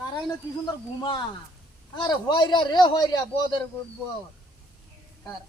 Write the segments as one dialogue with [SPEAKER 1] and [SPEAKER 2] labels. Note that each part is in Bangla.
[SPEAKER 1] তারাই না কি সুন্দর ঘুমা। আরে হয়রা রে হয়রা বদের বদ আর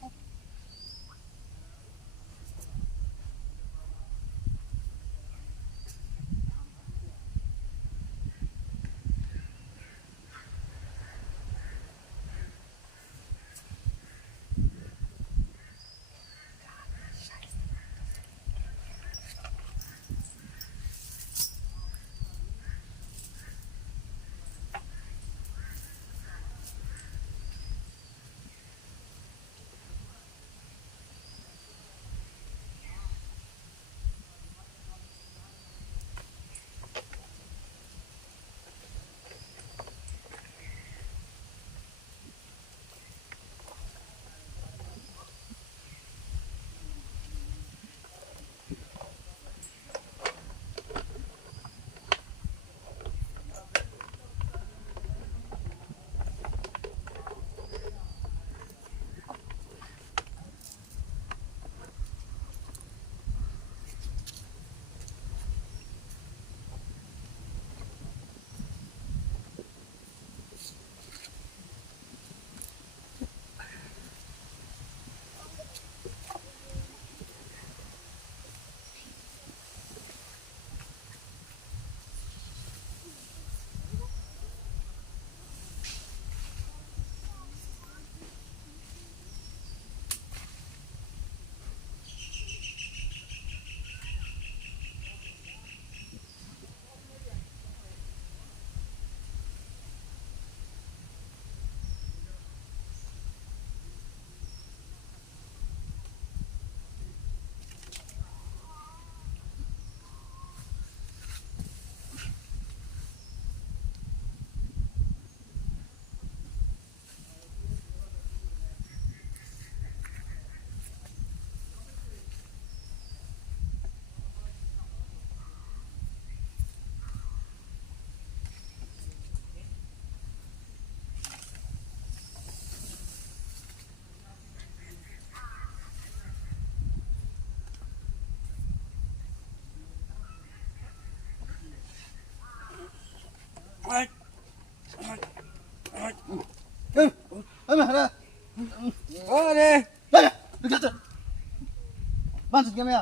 [SPEAKER 1] বাঁচ গেমে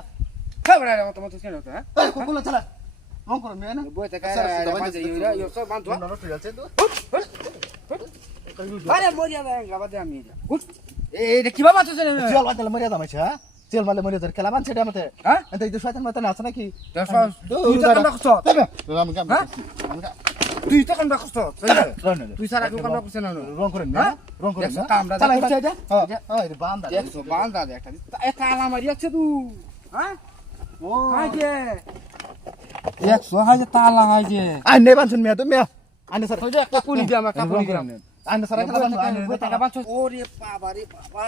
[SPEAKER 2] খাবার আরে মত মত কেন তো হ্যাঁ
[SPEAKER 1] কোকুলা চালা মন করো মেয়ে না
[SPEAKER 2] বই তে কাই
[SPEAKER 1] Sir, sir,
[SPEAKER 2] মাঝে ইউরা ইউ সব
[SPEAKER 1] না আছে তো
[SPEAKER 2] আরে মরিয়া আমি এ এটা
[SPEAKER 1] মরিয়া দামাইছে হ্যাঁ খেলা
[SPEAKER 2] হ্যাঁ
[SPEAKER 1] শয়তান আছে নাকি আমি কাম
[SPEAKER 2] হ্যাঁ? তুই তো কান্না করছ তুই সারা কেউ কান্না করছ না
[SPEAKER 1] রং করেন না
[SPEAKER 2] হ্যাঁ?
[SPEAKER 1] রং করেন না।
[SPEAKER 2] কামড়া
[SPEAKER 1] চালা
[SPEAKER 2] দেখছ
[SPEAKER 1] এটা
[SPEAKER 2] এটা?
[SPEAKER 1] হ্যাঁ হ্যাঁ বান্দা
[SPEAKER 2] দেখছ বান্ধা দে একটা এ তালা মারি আছে তুই হ্যাঁ?
[SPEAKER 1] ও।
[SPEAKER 2] হাই যে। দেখছ হাই যে তালা হাই যে।
[SPEAKER 1] আই নে বানছেন মেয়া তো মেয়া। আনে স্যার
[SPEAKER 2] তুই একটা পুলি দি আমার কাপড় দিলাম।
[SPEAKER 1] আনে স্যার খেলা বানছেন
[SPEAKER 2] টাকা বাঁচো ওরে বাবা রে বাবা।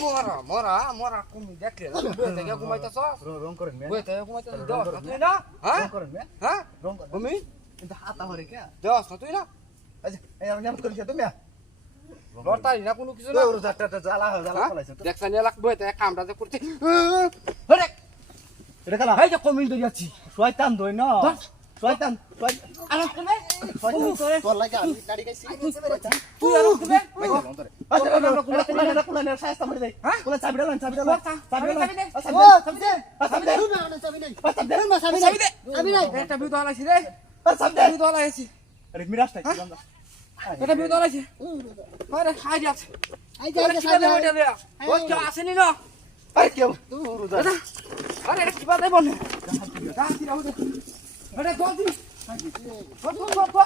[SPEAKER 2] মরা মরা মরা কুমি দেখলে বই থেকে ঘুমাইতেছ
[SPEAKER 1] রং করেন মেয়া
[SPEAKER 2] বই ঘুমাইতেছ দশ না। হ্যাঁ?
[SPEAKER 1] রং করেন মেয়া
[SPEAKER 2] হ্যাঁ?
[SPEAKER 1] রং করেন
[SPEAKER 2] তুমি
[SPEAKER 1] কিন্তু হাতা হরে কে
[SPEAKER 2] দশ না তুই না
[SPEAKER 1] আচ্ছা নিয়ম করিস তো মেয়া
[SPEAKER 2] লড়তাই না কোনো কিছু না
[SPEAKER 1] জ্বালা জ্বালা ফলাইছে
[SPEAKER 2] দেখছ নিয়ে লাগবে তো কামটা যে করতে আরে
[SPEAKER 1] এটা খেলা
[SPEAKER 2] এই যে কমিল দিয়ে যাচ্ছি
[SPEAKER 1] শয়তান দই না শয়তান
[SPEAKER 2] আরাম করবে
[SPEAKER 1] শয়তান তোর লাগে আমি গাড়ি গাইছি
[SPEAKER 2] তুই আরাম করবে
[SPEAKER 1] আচ্ছা আমরা কুলা কুলা কুলা না সাইস্তা মরে দেই
[SPEAKER 2] হ্যাঁ?
[SPEAKER 1] কুলা চাবি দাও চাবি দাও
[SPEAKER 2] চাবি
[SPEAKER 1] চাবি
[SPEAKER 2] দে, চাবি দে।
[SPEAKER 1] চাবি দে চাবি চাবি দে চাবি দে
[SPEAKER 2] চাবি দে চাবি নাই একটা রে
[SPEAKER 1] দে
[SPEAKER 2] বিউ দল আছে
[SPEAKER 1] আরে মিরাজটা কি বন্ধ
[SPEAKER 2] এটা বিউ দল আছে আরে হাই যাচ্ছে
[SPEAKER 1] আই
[SPEAKER 2] কি বাদে ওটা রে ও কি আসেনি না
[SPEAKER 1] আরে কেউ দূর যা
[SPEAKER 2] আরে এটা কি বাদে দাঁতি রাও দে আরে দল দি তো তো তো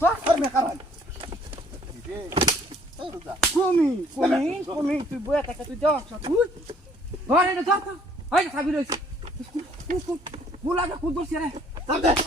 [SPEAKER 2] তো
[SPEAKER 1] আরে মে
[SPEAKER 2] কমি কমি কমি তুই বয়া টাকা তুই তুই যা
[SPEAKER 1] দে তা
[SPEAKER 2] হ্যাঁ
[SPEAKER 1] দে দে দে দে
[SPEAKER 2] দে দে
[SPEAKER 1] দে দে
[SPEAKER 2] দে
[SPEAKER 1] আই দে
[SPEAKER 2] বয়
[SPEAKER 1] বয়? আমি বয় বয়
[SPEAKER 2] দে দে
[SPEAKER 1] রং
[SPEAKER 2] আমরা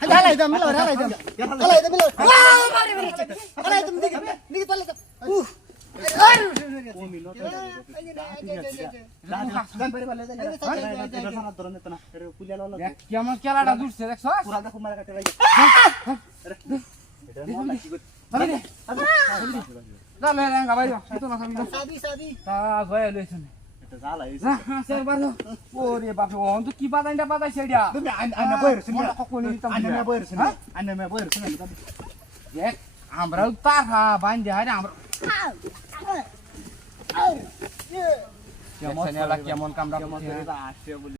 [SPEAKER 2] হ্যাঁ মনে মনে মনে
[SPEAKER 3] মনে
[SPEAKER 2] হ্যাঁ আচ্ছা
[SPEAKER 1] হালাই দাম মিলো হালাই দাম হালাই দাম
[SPEAKER 3] এটা এটা এটা এটা
[SPEAKER 2] ওরে বাপরে ও তো কি বাদাইটা বাদাই সেটা
[SPEAKER 3] তুমি আইনা বইর শুনি
[SPEAKER 2] কখনো নিতাম
[SPEAKER 3] আইনা
[SPEAKER 2] না।
[SPEAKER 3] মে বইর শুনি
[SPEAKER 2] হ্যাঁ?
[SPEAKER 3] আইনা মে
[SPEAKER 2] দেখ তার আমরা কেমন কেমন কামড়া
[SPEAKER 3] আসছে বলে।